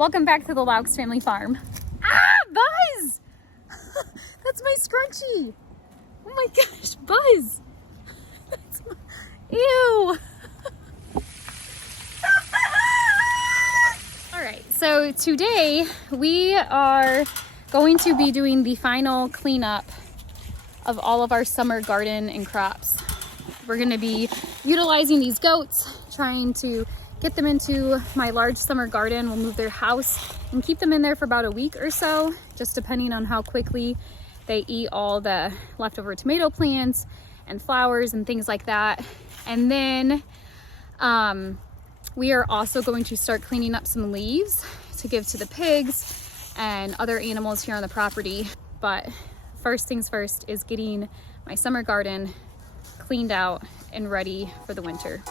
Welcome back to the Laux family farm. Ah, Buzz! That's my scrunchie. Oh my gosh, Buzz. Ew. All right, so today we are going to be doing the final cleanup of all of our summer garden and crops. We're gonna be utilizing these goats, trying to get them into my large summer garden. We'll move their house and keep them in there for about a week or so, just depending on how quickly they eat all the leftover tomato plants and flowers and things like that. And then we are also going to start cleaning up some leaves to give to the pigs and other animals here on the property. But first things first is getting my summer garden cleaned out and ready for the winter.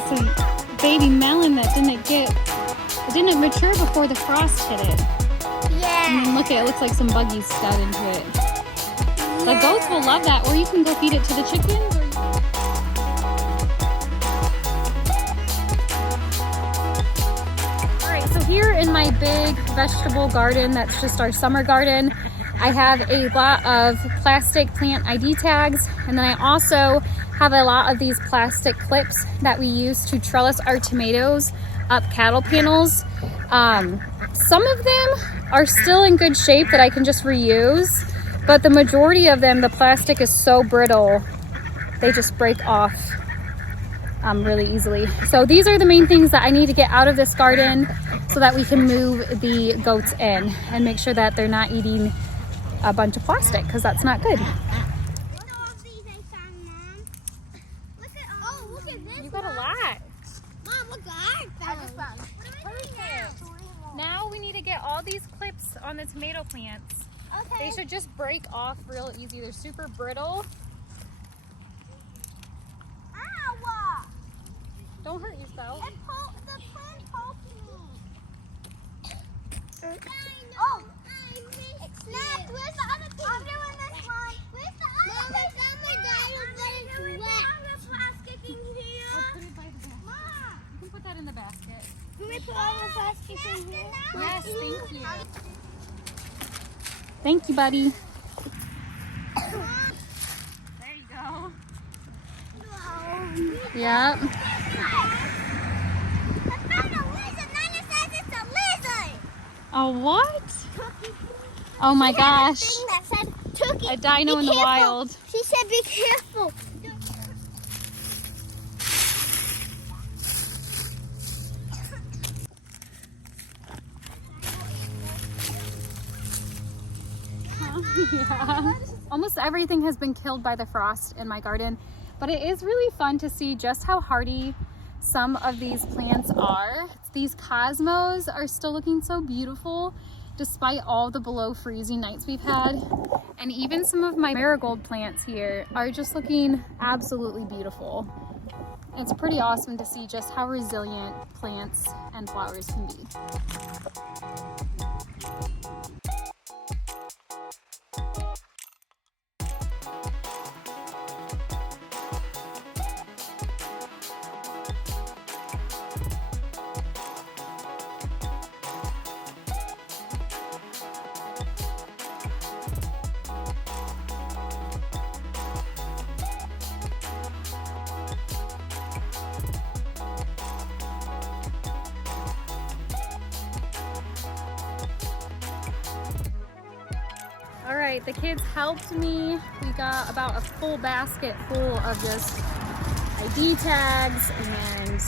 It's a baby melon that didn't mature before the frost hit it. Yeah. And then look, it looks like some buggies got into it. Yeah. The goats will love that, or you can go feed it to the chickens. Alright, so here in my big vegetable garden, that's just our summer garden, I have a lot of plastic plant ID tags, and then I also have a lot of these plastic clips that we use to trellis our tomatoes up cattle panels. Some of them are still in good shape that I can just reuse, but the majority of them, the plastic is so brittle, they just break off really easily. So these are the main things that I need to get out of this garden so that we can move the goats in and make sure that they're not eating a bunch of plastic, because that's not good. You got a lot. Mom, look, I just found. Now we need to get all these clips on the tomato plants. Okay. They should just break off real easy. They're super brittle. Ow! Don't hurt yourself. The plant poked me. Oh! It snapped. Where's the other piece? I'm doing this one. Where's the other piece? Mom, I found my dino, but it's wet. Plastic in here. Oh, put it by the basket. Mom! You can put that in the basket. Can we put all the plastic in here? Yes, thank you. Thank you, buddy. There you go. Yep. I found a lizard. Nana says it's a lizard. A what? Oh my gosh. Thing that said, Tookie, A dino be in the careful. wild. She said, be careful. Yeah. Almost everything has been killed by the frost in my garden, but it is really fun to see just how hardy some of these plants are. These cosmos are still looking so beautiful despite all the below freezing nights we've had. And even some of my marigold plants here are just looking absolutely beautiful. It's pretty awesome to see just how resilient plants and flowers can be. All right, the kids helped me. We got about a full basket full of just ID tags and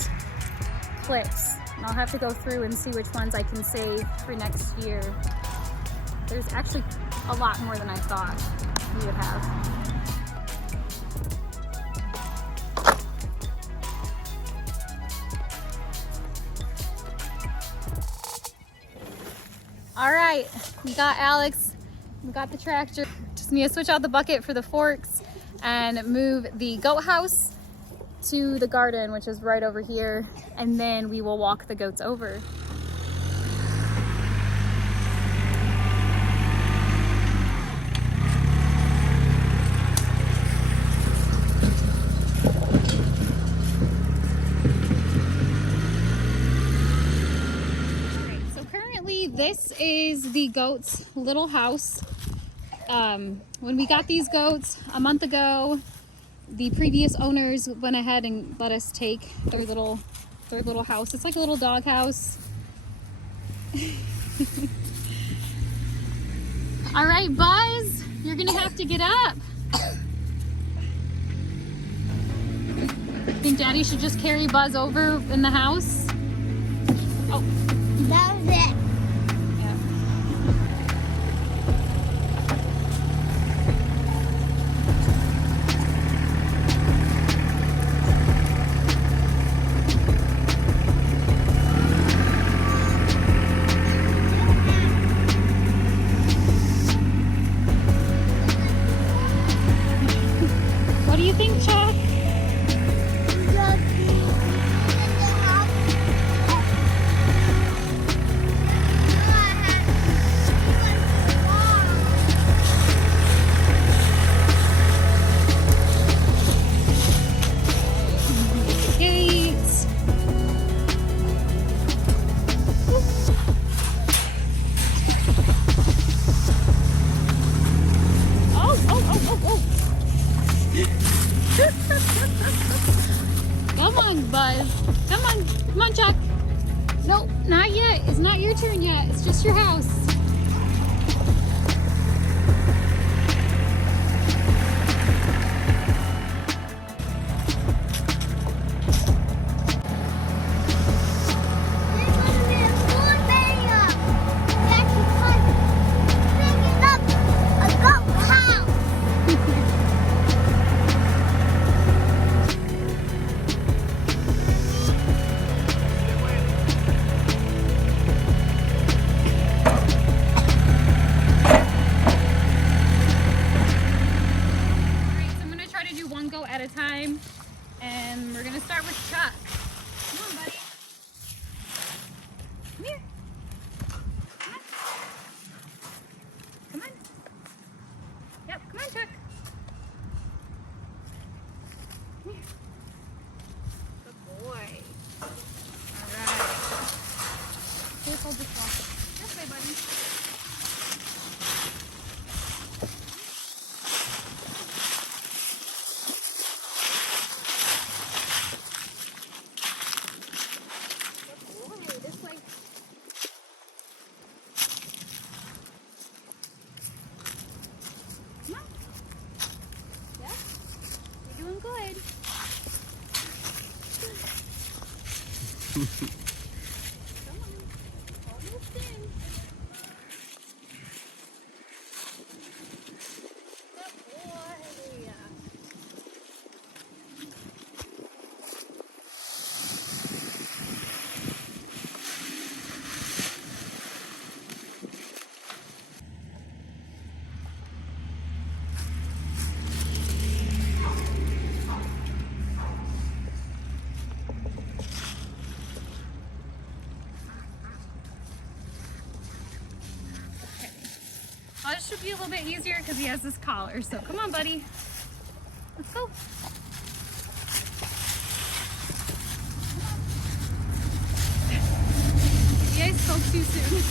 clips. And I'll have to go through and see which ones I can save for next year. There's actually a lot more than I thought we would have. All right, we got Alex. We got the tractor. Just need to switch out the bucket for the forks and move the goat house to the garden, which is right over here, and then we will walk the goats over. this is the goats' little house. When we got these goats a month ago, the previous owners went ahead and let us take their little house. It's like a little dog house. All right, Buzz, you're gonna have to get up. Think Daddy should just carry Buzz over in the house? Oh, That was it. yeah. What do you think, Chuck? Gates. Oh. Come on, Buzz. Come on, Chuck. No, not yet. It's not your turn yet. It's just your house. At a time, and we're gonna start with Chuck. Come on, buddy. Come here. Come on. Yep, come on, Chuck. Come here. Good boy. All right. Here's all this walk. This way, buddy. Come on. Yeah? You're doing good. Come on. Almost in. Good boy. Oh, this should be a little bit easier because he has this collar. So come on, buddy. Let's go. You guys spoke too soon.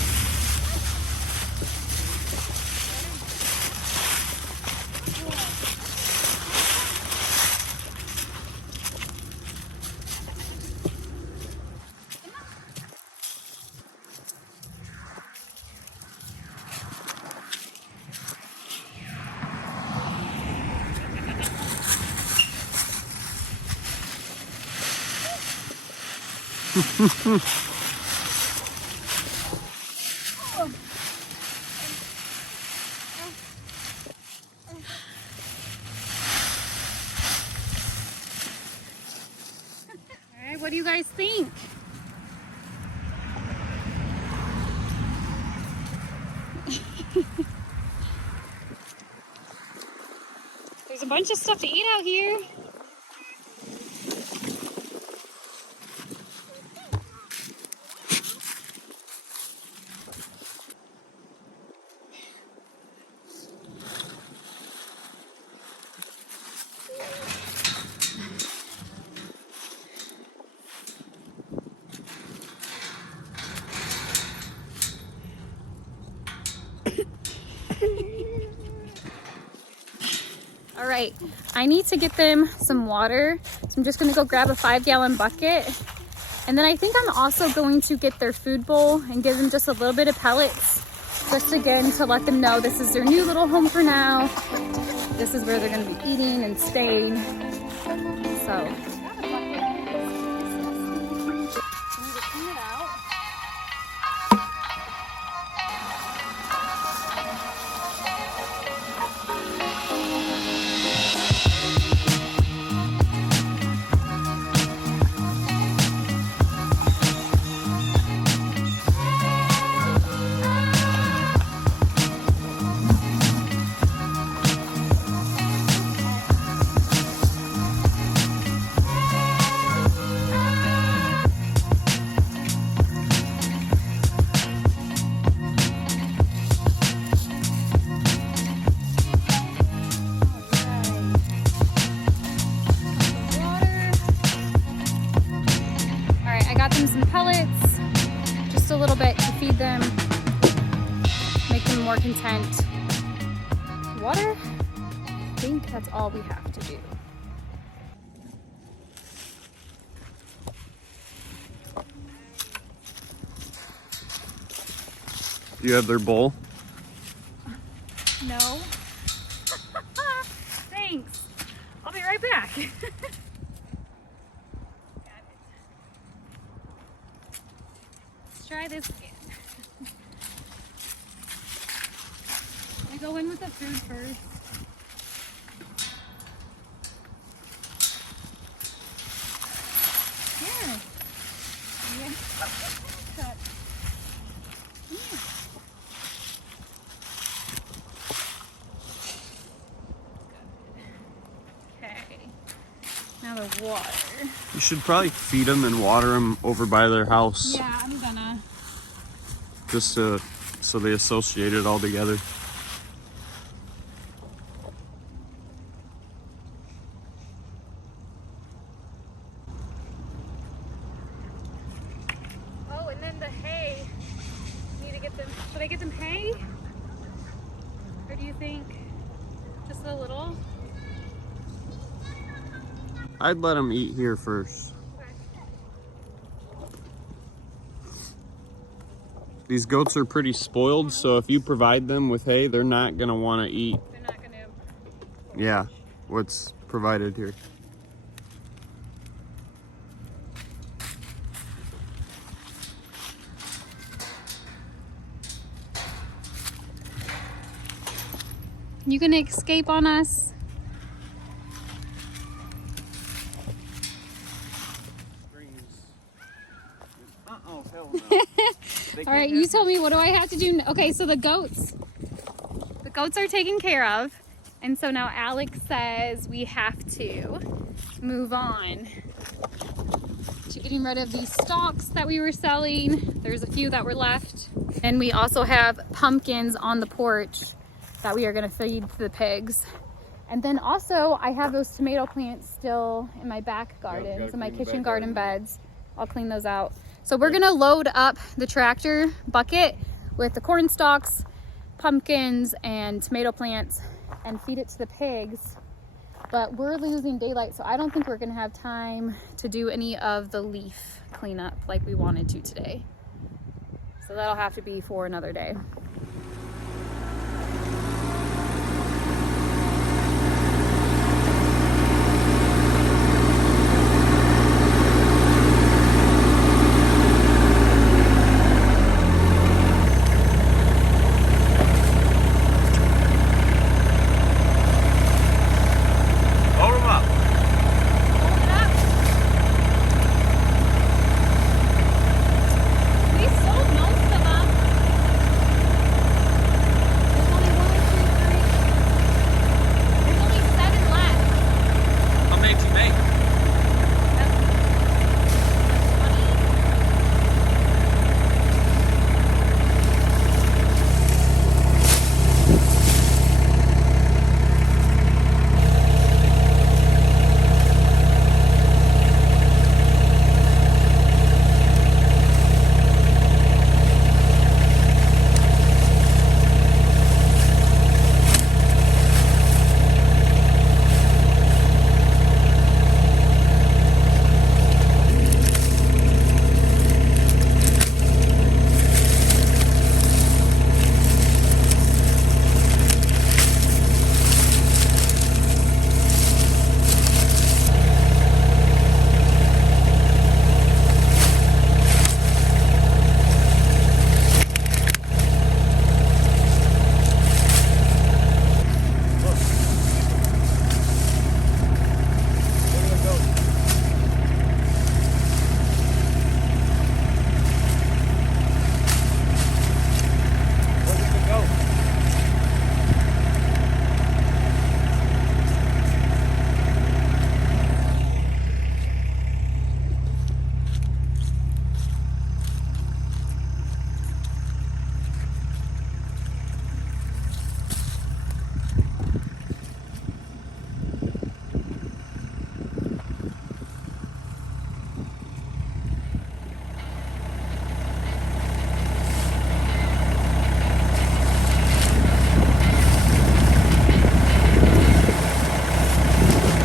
Alright, what do you guys think? There's a bunch of stuff to eat out here. All right, I need to get them some water. So I'm just gonna go grab a 5-gallon bucket. And then I think I'm also going to get their food bowl and give them just a little bit of pellets. Just again, to let them know this is their new little home for now. This is where they're gonna be eating and staying. So. Some pellets, just a little bit to feed them, make them more content. Water, I think that's all we have to do. Do you have their bowl? No. Thanks. I'll be right back. Try this again. We go in with the food first. Yeah. Yeah. Okay. Now the water. You should probably feed them and water them over by their house. Yeah, I'm gonna. Just so they associate it all together. Oh, and then the hay. Need to get them. Should I get them hay? Or do you think just a little? I'd let them eat here first. These goats are pretty spoiled, so if you provide them with hay, they're not gonna want to eat. They're not gonna. Yeah, what's provided here. You gonna escape on us? Oh, hell no. All right, you tell me, what do I have to do? Okay, so the goats are taken care of. And so now Alex says we have to move on to getting rid of these stalks that we were selling. There's a few that were left. And we also have pumpkins on the porch that we are gonna feed to the pigs. And then also I have those tomato plants still in my back gardens, in my kitchen garden beds. I'll clean those out. So we're gonna load up the tractor bucket with the corn stalks, pumpkins, and tomato plants and feed it to the pigs. But we're losing daylight, so I don't think we're gonna have time to do any of the leaf cleanup like we wanted to today. So that'll have to be for another day.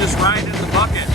this ride in the bucket.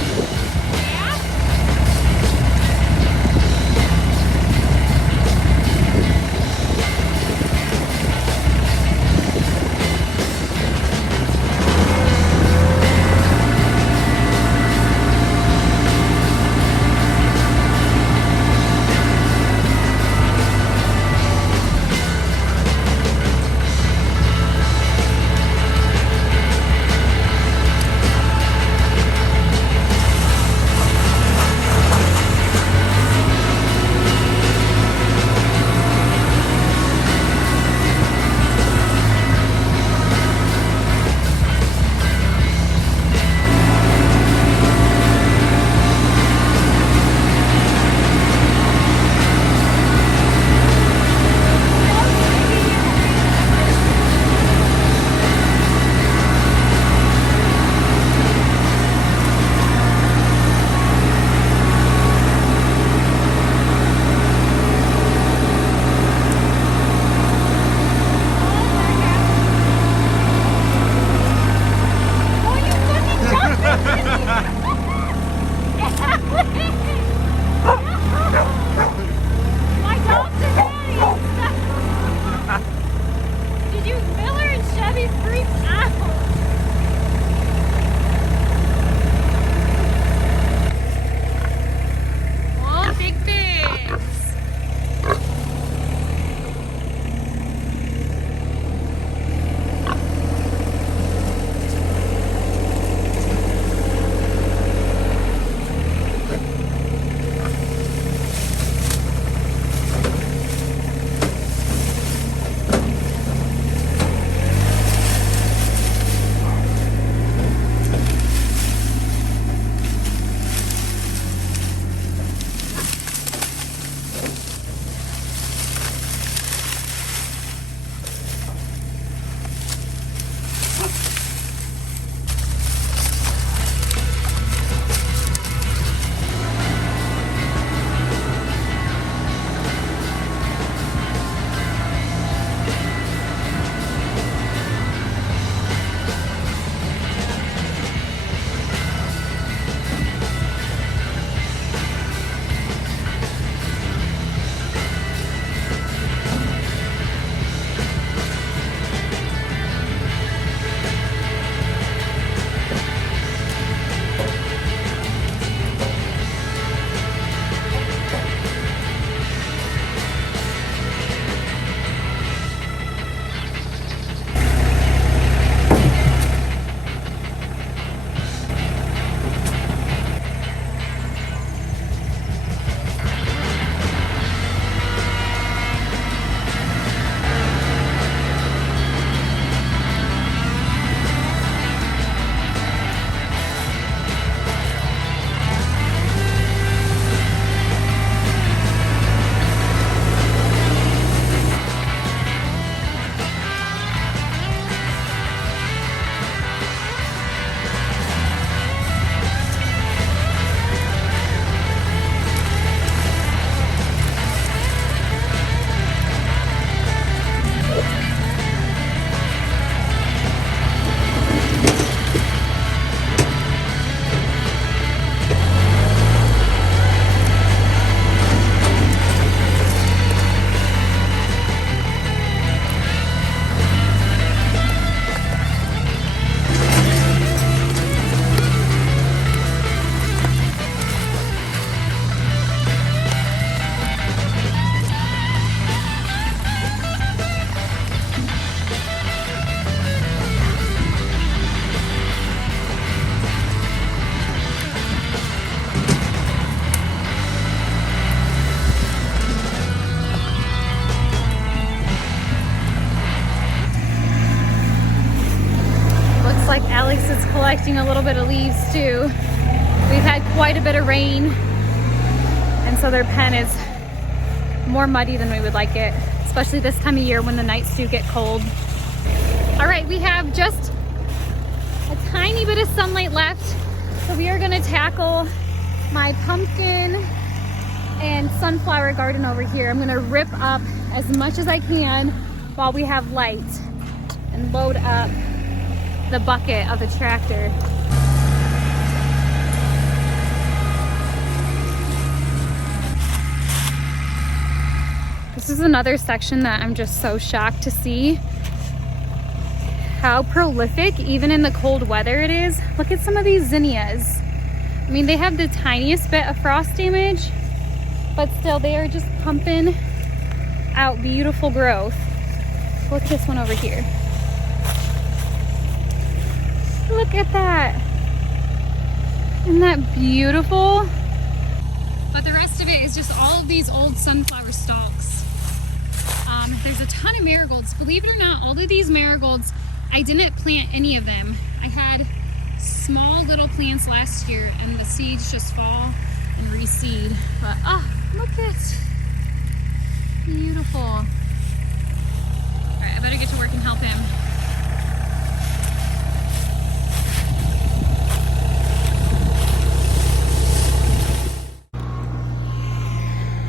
like Alex is collecting a little bit of leaves too. We've had quite a bit of rain, and so their pen is more muddy than we would like it, especially this time of year when the nights do get cold. All right, we have just a tiny bit of sunlight left, so we are gonna tackle my pumpkin and sunflower garden over here. I'm gonna rip up as much as I can while we have light and load up the bucket of the tractor. This is another section that I'm just so shocked to see how prolific, even in the cold weather, it is. Look at some of these zinnias. I mean, they have the tiniest bit of frost damage, but still they are just pumping out beautiful growth. Look at this one over here. Look at that. Isn't that beautiful? But the rest of it is just all of these old sunflower stalks. There's a ton of marigolds. Believe it or not, all of these marigolds, I didn't plant any of them. I had small little plants last year and the seeds just fall and reseed. But look at, beautiful. All right, I better get to work and help him.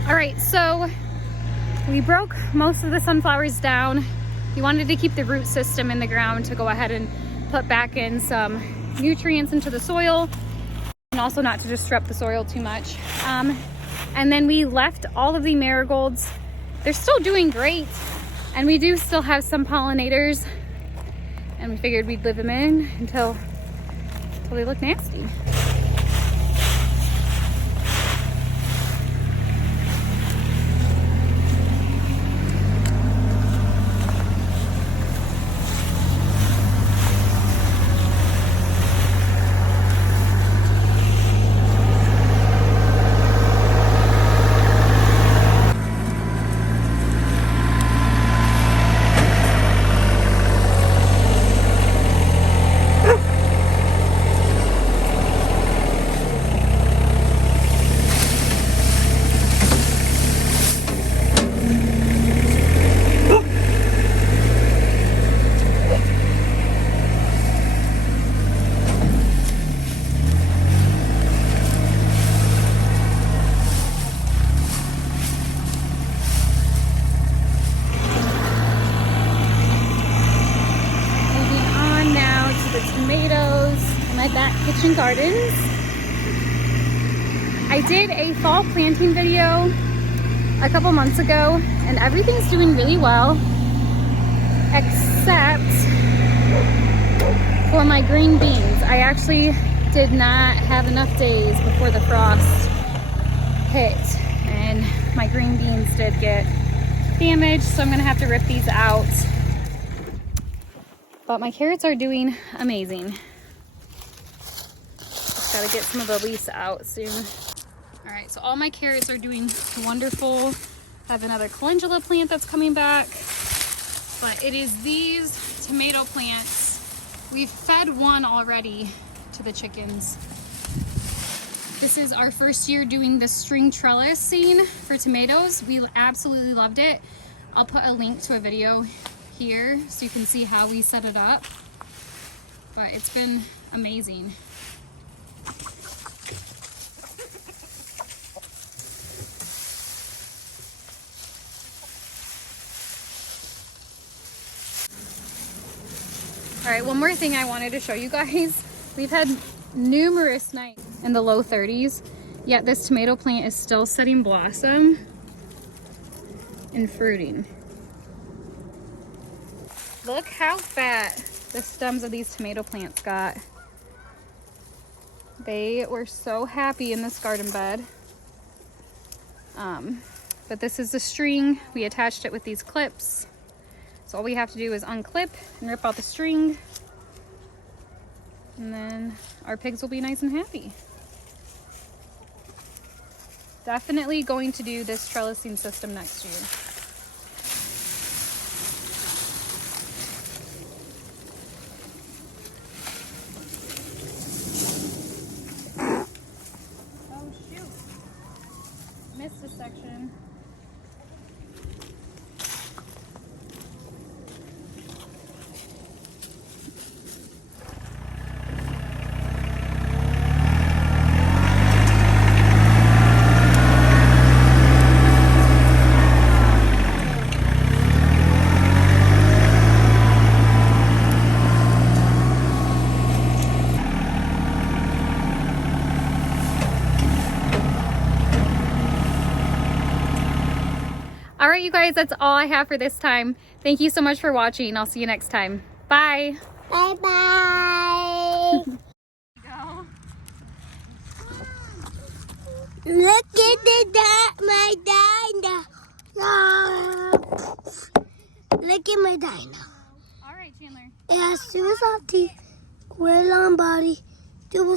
All right, so we broke most of the sunflowers down. We wanted to keep the root system in the ground to go ahead and put back in some nutrients into the soil and also not to disrupt the soil too much. And then we left all of the marigolds. They're still doing great, and we do still have some pollinators, and we figured we'd leave them in until they look nasty. Kitchen gardens. I did a fall planting video a couple months ago and everything's doing really well except for my green beans. I actually did not have enough days before the frost hit and my green beans did get damaged, so I'm gonna have to rip these out. But my carrots are doing amazing. Gotta get some of the leaves out soon. All right, so all my carrots are doing wonderful. I have another calendula plant that's coming back, but it is these tomato plants. We've fed one already to the chickens. This is our first year doing the string trellising for tomatoes. We absolutely loved it. I'll put a link to a video here so you can see how we set it up, but it's been amazing. All right, one more thing I wanted to show you guys. We've had numerous nights in the low 30s, yet this tomato plant is still setting blossom and fruiting. Look how fat the stems of these tomato plants got. They were so happy in this garden bed. But this is the string. We attached it with these clips. So all we have to do is unclip and rip out the string. And then our pigs will be nice and happy. Definitely going to do this trellising system next year. Oh shoot, missed a section. All right, you guys, that's all I have for this time. Thank you so much for watching. I'll see you next time. Bye. Bye-bye. Look at my dino. Look at my dino. All right, Chandler. It has suicide teeth, wear long body, double